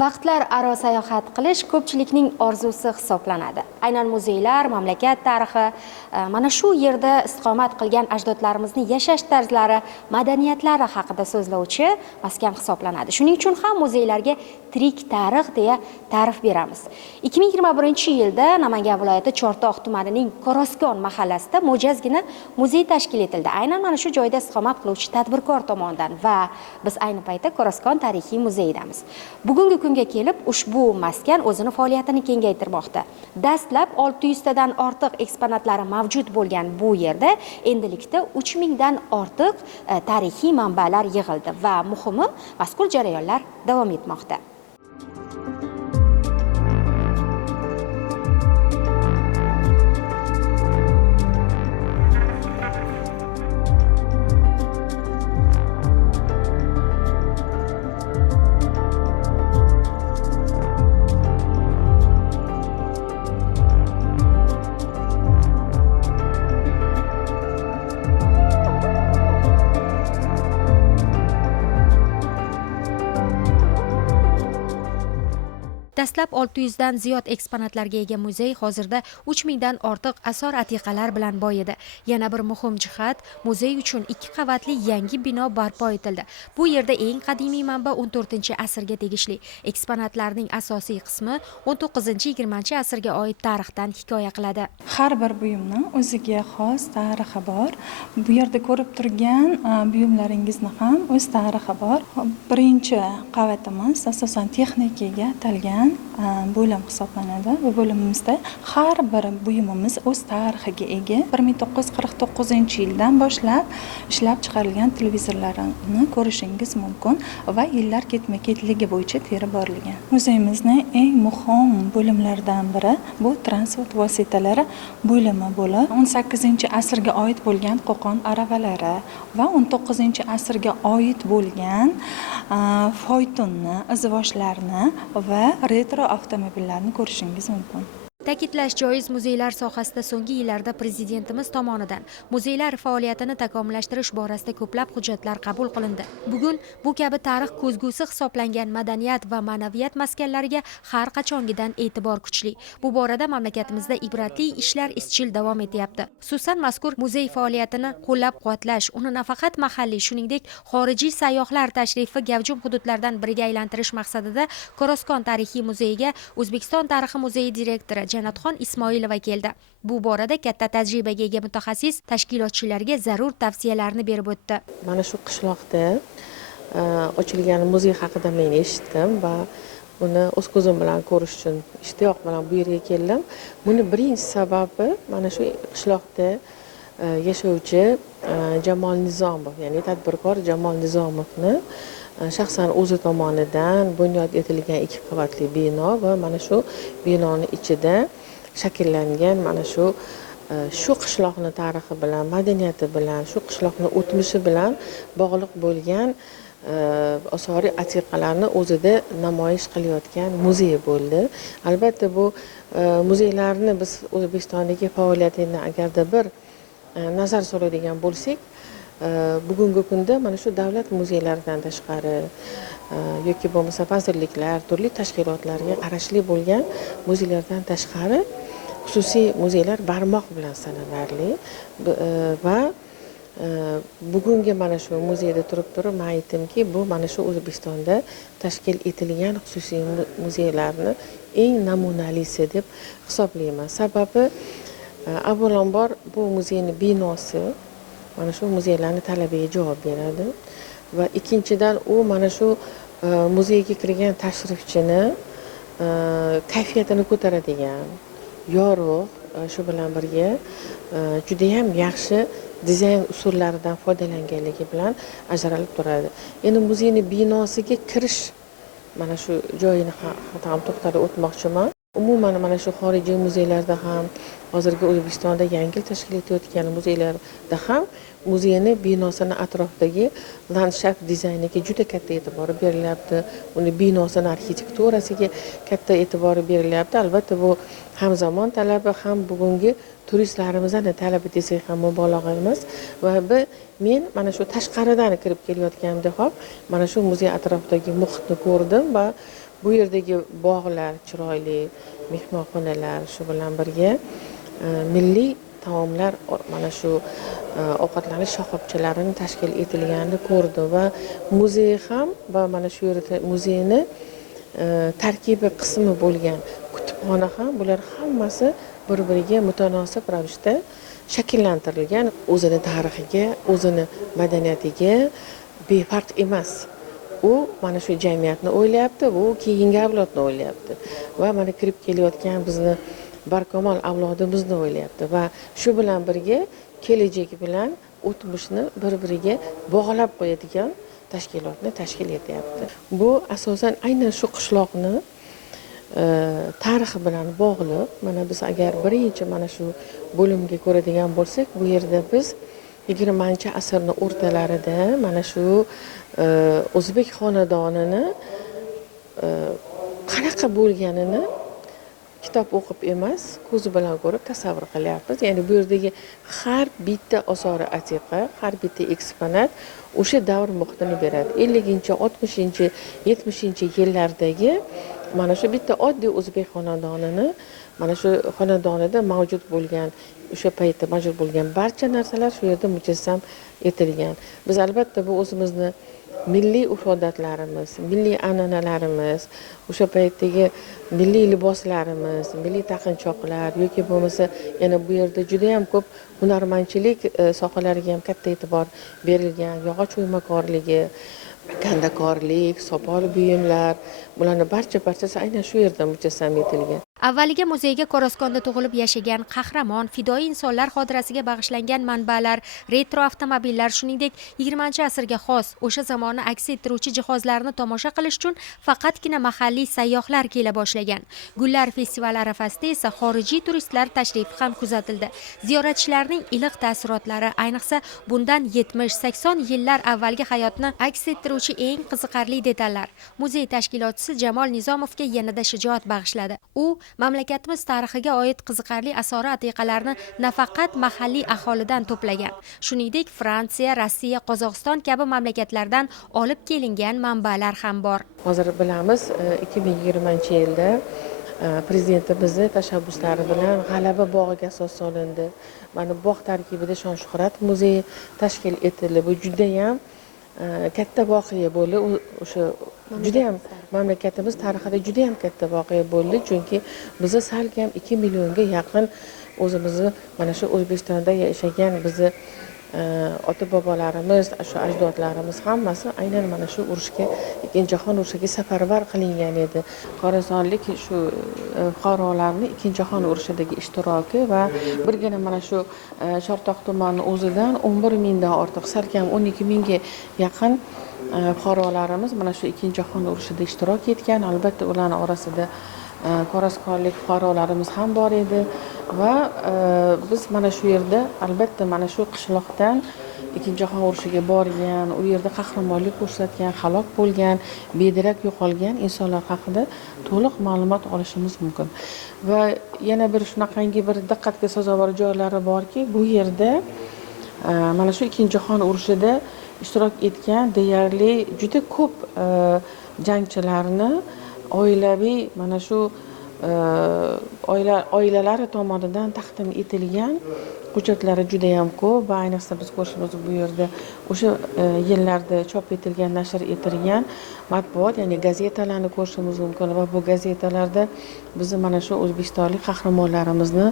Vaqtlararo sayohat qilish ko'pchilikning orzusi hisoblanadi. Aynan muzeylar, mamlakat tarixi, mana shu yerda istiqomat qilgan ajdodlarimizning yashash tarzlari, madaniyatlari haqida so'zlovchi maskan hisoblanadi. Shuning uchun ham muzeylarga tirik tarix deya ta'rif beramiz. 2021-yilda Namangan viloyati Chortoq tumanining Koroskon mahallasida mo'jazgina muzey tashkil etildi. Aynan mana shu joyda istiqomat qiluvchi tadbirkor tomonidan va biz ayni paytda Koroskon tarixiy muzeyidamiz. Bugungi kunga kelib ushbu maskan o'zini faoliyatini kengaytirmoqda. Dastlab 600 dan ortiq eksponatlari mavjud bo'lgan bu yerda endilikda 3000 dan ortiq tarixiy manbalar yig'ildi va muhimi mazkur jarayonlar davom etmoqda. Dastlab 600 dan ziyod eksponatlarga ega muzey hozirda 3000 dan ortiq asor atiqalar bilan boyidi. Yana bir muhim jihat, muzey uchun 2 qavatli yangi bino barpo etildi. Bu yerda eng qadimiy manba 14-asrga tegishli. Eksponatlarning asosiy qismi 19-20 asrga oid tarixdan hikoya qiladi. Har bir buyumning o'ziga xos tarixi bor. Bu yerda ko'rib turgan buyumlaringizni ham o'z tarixi bor. Birinchi qavatimiz asosan texnikaga atalgan bo'lim hisoblanadi. Bu bo'limimizda har bir buyumimiz o'z tarixiga ega. 1949-yildan boshlab ishlab chiqarilgan televizorlarni ko'rishingiz mumkin va yillar ketma-ketligi bo'yicha terib borilgan. Muzeyimizning eng muhim bo'limlaridan biri bu transport vositalari bo'limi bo'lib, 18-asrga oid bo'lgan Qo'qon aravalari va 19-asrga oid bo'lgan foytonni, izvoshlarni va retro avtomobillarni ko'rishingiz mumkin. Ta'kidlash joiz, muzeylar sohasida so'nggi yillarda prezidentimiz tomonidan muzeylar faoliyatini takomillashtirish borasida ko'plab hujjatlar qabul qilindi. Bugun bu kabi tarix ko'zgusi hisoblangan madaniyat va ma'naviyat maskanlariga har qachongidan e'tibor kuchli. Bu borada mamlakatimizda ibratli ishlar izchil davom etyapti. Xususan mazkur muzey faoliyatini qo'llab-quvvatlash, uni nafaqat mahalliy, shuningdek xorijiy sayyohlar tashrifi gavjum hududlardan biriga aylantirish maqsadida Koroskon tarixiy muzeyiga O'zbekiston tarixi muzeyi direktori Janatxon Ismoilova keldi. Bu borada katta tajribaga ega mutaxassis tashkilotchilarga zarur tavsiyalarni berib o'tdi. Mana shu qishloqda ochilgan muzey haqida men eshitdim va uni o'z ko'zim bilan ko'rish uchun ishtiyoq bilan bu yerga keldim. Buni birinchi sababi mana shu qishloqda yashovchi Jamol Nizomov, ya'ni tadbirkor Jamol Nizomovni shaxsan o'zi tomonidan bunyod etilgan 2 qavatli bino va mana shu binoni ichida shakllangan mana shu qishloqni tarixi bilan, madaniyati bilan, shu qishloqni o'tmishi bilan bog'liq bo'lgan osoriy atiqalarni o'zida namoyish qilayotgan muzey bo'ldi. Albatta bu muzeylarni biz O'zbekistondagi faoliyatini agarda bir nazar soladigan bo'lsak, bugungi kunda mana shu davlat muzeylaridan tashqari yoki bo'lmasa vazirliklar, turli tashkilotlarga qarashli bo'lgan muzeylardan tashqari xususiy muzeylar barmoq bilan sanarli va bugungi mana shu muzeyda turib men aytdimki, bu mana shu O'zbekistonda tashkil etilgan xususiy muzeylarni eng namunalisi deb hisoblayman. Sababi avvalambor bu muzeyning binosi mana shu muzeylarning talabiga javob beradi va ikkinchidan u mana shu muzeyga kirgan tashrifchini kayfiyatini ko'taradigan, yorug', shu bilan birga juda ham yaxshi dizayn usullaridan foydalanganligi bilan ajralib turadi. Endi muzeyning binosiga kirish mana shu joyini ham to'xtalib o'tmoqchiman. Umuman mana shu xorijiy muzeylarda ham, hozirgi O'zbekistonda yangi tashkil etilayotgan muzeylarda ham muzeyning binosini atrofidagi landshaft dizayniga juda katta e'tibor berilyapti. Uni binosini arxitekturasiga katta e'tibor berilyapti. Albatta bu ham zamon talabi, ham bugungi turistlarimizning talabi desak ham mubolag'a emas. Va men mana shu tashqaridan kirib kelayotganda hop mana shu muzey atrofidagi muhitni ko'rdim va bu yerdagi bog'lar chiroyli, mehmonxonalar, shu bilan birga milliy taomlar mana shu ovqatlanish shoxobchalarini tashkil etilganini ko'rdim va muzey ham va mana shu yerda muzeyni tarkibiy qismi bo'lgan kutubxona ham bular hammasi bir-biriga mutanosib ravishda shakllantirilgan, o'zini tarixiga, o'zini madaniyatiga befarq emas. U mana shu jamiyatni o'ylayapti, u keyingi avlodni o'ylayapti va mana kirib kelayotgan bizni barkamol avlodimizni o'ylayapti va shu bilan birga kelajak bilan o'tmishni bir-biriga bog'lab qo'yadigan tashkilotni tashkil etyapti. Bu asosan aynan shu qishloqni tarixi bilan bog'liq. Mana biz agar birinchi mana shu bo'limga ko'radigan bo'lsak, bu yerda biz 20-asrning o'rtalarida mana shu o'zbek xonadonini qanaqa bo'lganini kitob o'qib emas, ko'z bilan ko'rib tasavvur qilyapmiz. Ya'ni bu yerdagi har bitta osori atiqa, har bitta eksponat o'sha davr muhitini beradi. 50-chi, 60-chi, 70-chi yillardagi mana shu bitta oddiy o'zbek xonadonini, mana shu xonadonida mavjud bo'lgan, o'sha paytda mavjud bo'lgan barcha narsalar shu yerda mujassam etilgan. Biz albatta bu o'zimizni milliy urf-odatlarimiz, milliy an'analarimiz, o'sha paytdagi milliy liboslarimiz, milliy taqinchoqlar yoki bo'lmasa yana bu yerda juda ham ko'p hunarmandchilik sohalariga ham katta e'tibor berilgan, yog'och o'ymakorligi, kandakorlik, sopol buyumlar, bularning barchasi aynan shu yerda mujassam etilgan. Avvaliga muzeyga Qoraskonda tug'ilib yashagan qahramon, fidoyi insonlar xotirasiga bag'ishlangan manbalar, retro avtomobillar, shuningdek 20-asrga xos o'sha zamonni aks ettiruvchi jihozlarni tomosha qilish uchun faqatgina mahalliy sayyohlar kela boshlagan. Gullar festivali arafasida esa xorijiy turistlar tashrifi ham kuzatildi. Ziyoratchilarning iliq taassurotlari, ayniqsa bundan 70-80 yillar avvalgi hayotni aks ettiruvchi eng qiziqarli detallar. Muzey tashkilotchisi Jamol Nizomovga yanada shijoat bag'ishladi. U mamlakatimiz tarixiga oid qiziqarli asori atiqalarni nafaqat mahalliy aholidan to'plagan, shuningdek Fransiya, Rossiya, Qozog'iston kabi mamlakatlardan olib kelingan manbalar ham bor. Hozir bilamiz, 2020-yilda prezidentimizni tashabbuslari bilan G'alaba bog'iga asos solindi. Mana bog' tarkibida shon-shuhrat muzeyi tashkil etildi. Bu juda ham katta voqea bo'ldi. O'sha juda ham mamlakatimiz tarixida juda ham katta voqea bo'ldi, chunki bizni salkam 2 millionga yaqin o'zimizni mana shu O'zbekistonda yashagan bizni ota bobolarimiz, shu ajdodlarimiz hammasi aynan mana shu urushga, Ikkinchi jahon urushiga safarbar qilingan edi. Qorasonlik shu fuqarolarning Ikkinchi jahon urushidagi ishtiroki va birgina mana shu Chortoq tumani o'zidan 11 mingdan ortiq, salkam 12 mingga yaqin fuqarolarimiz mana shu Ikkinchi jahon urushida ishtirok etgan. Albatta ularning orasida qoraskonlik fuqarolarimiz ham bor edi va biz mana shu yerda albatta mana shu qishloqdan Ikkinchi jahon urushiga borgan, u yerda qahramonlik ko'rsatgan, halok bo'lgan, bedarak yo'qolgan insonlar haqida to'liq ma'lumot olishimiz mumkin. Va yana bir shunaqangi bir diqqatga sazovor joylari borki, bu yerda mana shu Ikkinchi jahon urushida ishtirok etgan deyarli juda ko'p jangchilarni oilaviy mana shu oilalari tomonidan taqdim etilgan hujjatlari juda ham ko'p va ayniqsa biz ko'rishimiz bu yerda o'sha yillarda chop etilgan, nashr etilgan matbuot, ya'ni gazetalarni ko'rishimiz mumkin va bu gazetalarda bizni mana shu o'zbekistonlik qahramonlarimizni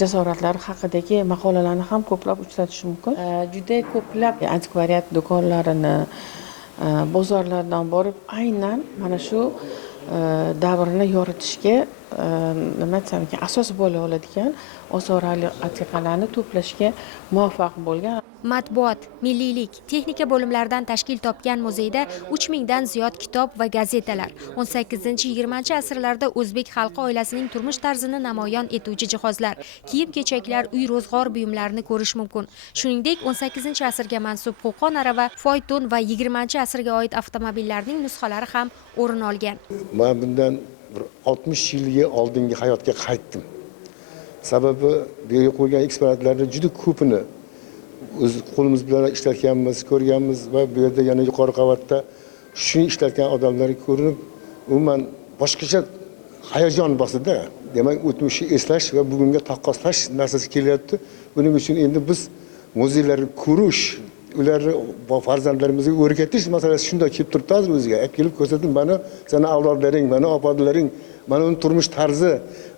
jasoratlari haqidagi maqolalarni ham ko'plab uchratish mumkin. Juda ko'plab antikvariat do'konlarini, bozorlardan borib aynan mana shu davrni yoritishga nima desam ekan, asos bo'la oladigan osori atiqalarni to'plashga muvaffaq bo'lgan. Matbuot, milliylik, texnika bo'limlaridan tashkil topgan muzeyda 3000 dan ziyod kitob va gazetalar, 18-20 asrlarda o'zbek xalqi oilasining turmush tarzini namoyon etuvchi jihozlar, kiyim-kechaklar, uy ro'zg'or buyumlarini ko'rish mumkin. Shuningdek, 18-asrga mansub Qo'qon arava, fayton va 20-asrga oid avtomobillarning nusxalari ham o'rin olgan. Men bundan 60 yilga oldingi hayotga qaytdim. Sababi bu yerga qo'ygan eksponatlarning juda ko'pini o'z qo'limiz bilan ishlatganmiz, ko'rganmiz va bu yerda yana yuqori qavatda shuni ishlatgan odamlarni ko'rinib, umuman boshqacha hayajon bosida. Demak, o'tmishni eslash va bugunga taqqoslash narsasi kelyapti. Buning uchun endi biz muzeylarni ko'rish, ularni farzandlarimizga o'rgatish masalasi shunday kelib turibdi hozir o'ziga. Kelib ko'rsating, mana seni avlodlaring, mana opalaring, mana uning turmush tarzi,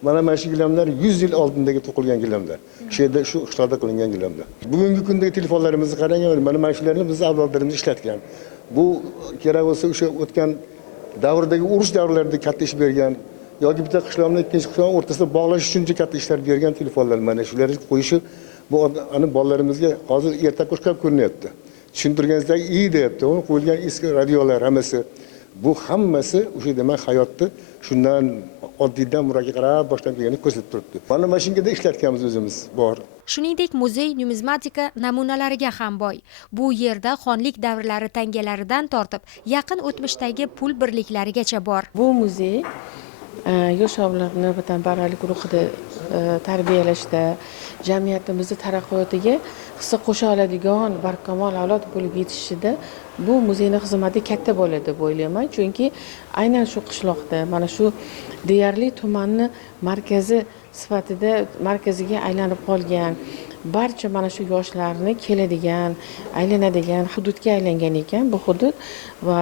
mana shu gilamlar 100 yil oldindagi to'qilgan gilamlar. Shu yerda shu qishloqda qilingan gilamlar. Bugungi kundagi telefonlarimizni qarang, mana shularni biz avlodlarimiz ishlatgan. Bu kerak bo'lsa o'sha o'tgan davrdagi urush davrlarida katta ish bergan yoki bitta qishloqni ikkinchi qishloq o'rtasida bog'lash uchun katta ishlar bergan telefonlar, mana shularni qo'yishi bu ani bolalarimizga hozir erta qo'shqab ko'rinyapti. Tushuntirganingizdek iyi deyapti. Uni qo'yilgan eski radiolar hammasi bu hammasi o'sha demak hayotni shundan oddiydan murakkab qarab boshdan kelganini ko'rsatib turibdi. Mana mashingada ishlatganmiz o'zimiz bor. Shuningdek, muzey numizmatika namunalariga ham boy. Bu yerda xonlik davrlari tangalaridan tortib, yaqin o'tmishdagi pul birliklarigacha bor. Bu muzey yosh avlodni vatanparvarlik ruhida tarbiyalashda, jamiyatimizni taraqqiyotiga hissa qo'sha oladigan barkamol avlod bo'lib yetishishida bu muzeyning xizmati katta bo'ladi deb o'ylayman. Chunki aynan shu qishloqda, mana shu deyarli tumanni markazi sifatida markaziga aylanib qolgan barcha mana shu yoshlarni keladigan, aylanadigan hududga aylangan ekan bu hudud va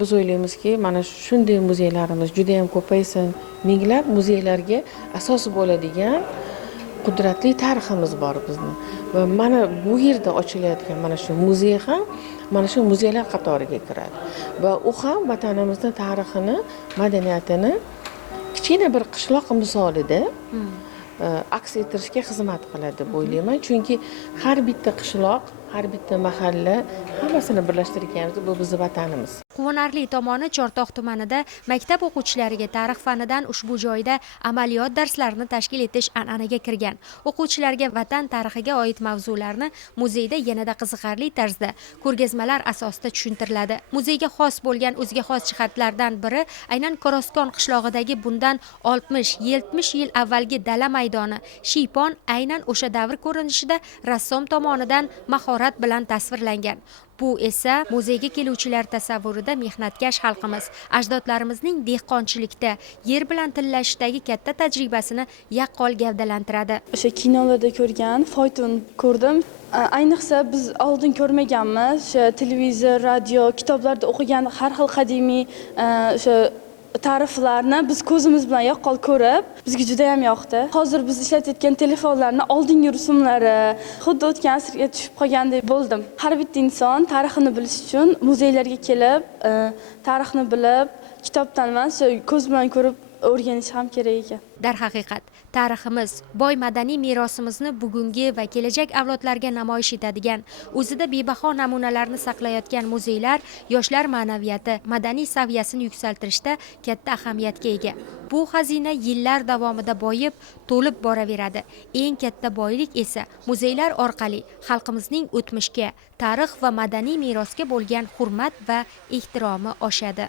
biz o'ylaymizki, mana shunday muzeylarimiz juda ham ko'paysin. Minglab muzeylarga asos bo'ladigan qudratli tariximiz bor bizni. Va mana bu yerda ochilayotgan mana shu muzey ham mana shu muzeylar qatoriga kiradi. Va u ham vatanimizning tarixini, madaniyatini kichkina bir qishloq misolida aks ettirishga xizmat qiladi deb o'ylayman. Chunki har bitta qishloq, har bitta mahalla hammasini birlashtirganmiz, bu bizning vatanimiz. Quvonarli tomoni, Chortoq tumanida maktab o'quvchilariga tarix fanidan ushbu joyda amaliyot darslarini tashkil etish an'anaga kirgan. O'quvchilarga vatan tarixiga oid mavzularni muzeyda yanada qiziqarli tarzda ko'rgazmalar asosida tushuntiriladi. Muzeyga xos bo'lgan o'ziga xos jihatlardan biri aynan Koroskon qishlog'idagi bundan 60-70 yil avvalgi dala maydoni. Shiypon aynan o'sha davr ko'rinishida rassom tomonidan mahorat bilan tasvirlangan. Bu esa muzeyga keluvchilar tasavvurida mehnatkash xalqimiz, ajdodlarimizning dehqonchilikda, yer bilan tillashdagi katta tajribasini yaqqol gavdalantiradi. O'sha kinolarda ko'rgan fayton ko'rdim. Ayniqsa biz oldin ko'rmaganmiz. O'sha televizor, radio, kitoblarda o'qigan har xil qadimiy o'sha ta'riflarni biz ko'zimiz bilan yaqqol ko'rib, bizga juda ham yoqdi. Hozir biz ishlatayotgan telefonlarning oldingi rusumlari xuddi o'tgan asrga tushib qolgandek bo'ldim. Har bitta inson tarixini bilish uchun muzeylarga kelib, tarixni bilib, kitobdan emas, ko'z bilan ko'rib o'rganish ham kerak ekan. Darhaqiqat, tariximiz, boy madaniy merosimizni bugungi va kelajak avlodlarga namoyish etadigan, o'zida bebaho namunalarni saqlayotgan muzeylar yoshlar ma'naviyati, madaniy saviyasini yuksaltirishda katta ahamiyatga ega. Bu xazina yillar davomida boyib, to'lib boraveradi. Eng katta boylik esa muzeylar orqali xalqimizning o'tmishga, tarix va madaniy merosga bo'lgan hurmat va ehtiromi oshadi.